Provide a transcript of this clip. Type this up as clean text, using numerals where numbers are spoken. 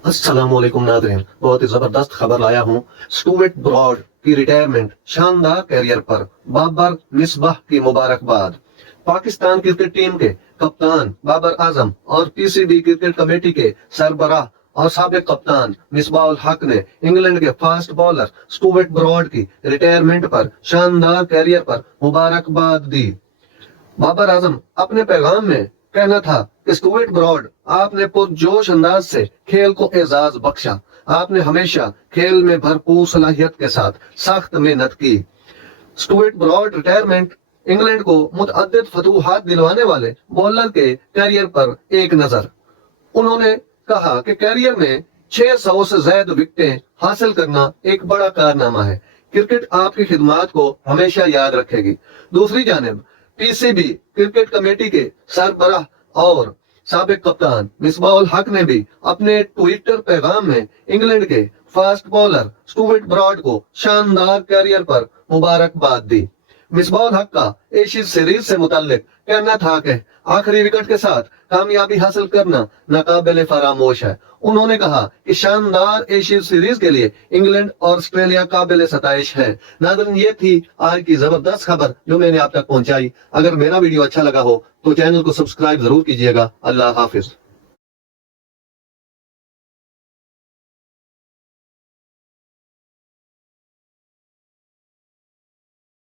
अस्सलाम वालेकुम नाज़रीन, बहुत ही जबरदस्त खबर लाया हूँ। स्टुअर्ट ब्रॉड की रिटायरमेंट, शानदार कैरियर पर बाबर मिसबाह की मुबारकबाद। पाकिस्तान क्रिकेट टीम के कप्तान बाबर आजम और पीसीबी क्रिकेट कमेटी के सरबराह और साबिक कप्तान मिसबाह उल हक ने इंग्लैंड के फास्ट बॉलर स्टुअर्ट ब्रॉड की रिटायरमेंट पर शानदार कैरियर पर मुबारकबाद दी। बाबर आजम अपने पैगाम में कहना था कि स्टुअर्ट ब्रॉड, आपने पुरजोश अंदाज से खेल को एजाज बख्शा। आपने हमेशा खेल में भरपूर सलाहियत के साथ सख्त मेहनत की। स्टुअर्ट ब्रॉड रिटायरमेंट इंग्लैंड को मुतअद्दिद फतूहात दिलवाने वाले बॉलर के कैरियर पर एक नजर। उन्होंने कहा कि कैरियर में 600 से ज्यादा विकेटें हासिल करना एक बड़ा कारनामा है। क्रिकेट आपकी खिदमात को हमेशा याद रखेगी। दूसरी जानिब पीसीबी क्रिकेट कमेटी के सरबराह और साबिक कप्तान मिसबाह उल हक ने भी अपने ट्विटर पैगाम में इंग्लैंड के फास्ट बॉलर स्टुअर्ट ब्रॉड को शानदार कैरियर पर मुबारकबाद दी। मिसबाह उल हक का एशिया सीरीज से मुताल्लिक कहना था कि आखिरी विकेट के साथ कामयाबी हासिल करना नाकाबिले फरामोश है। उन्होंने कहा कि शानदार एशिया सीरीज के लिए इंग्लैंड और ऑस्ट्रेलिया काबिले सताइश है। नाज़रीन, ये थी आज की जबरदस्त खबर जो मैंने आप तक पहुंचाई। अगर मेरा वीडियो अच्छा लगा हो तो चैनल को सब्सक्राइब जरूर कीजिएगा। अल्लाह हाफिज।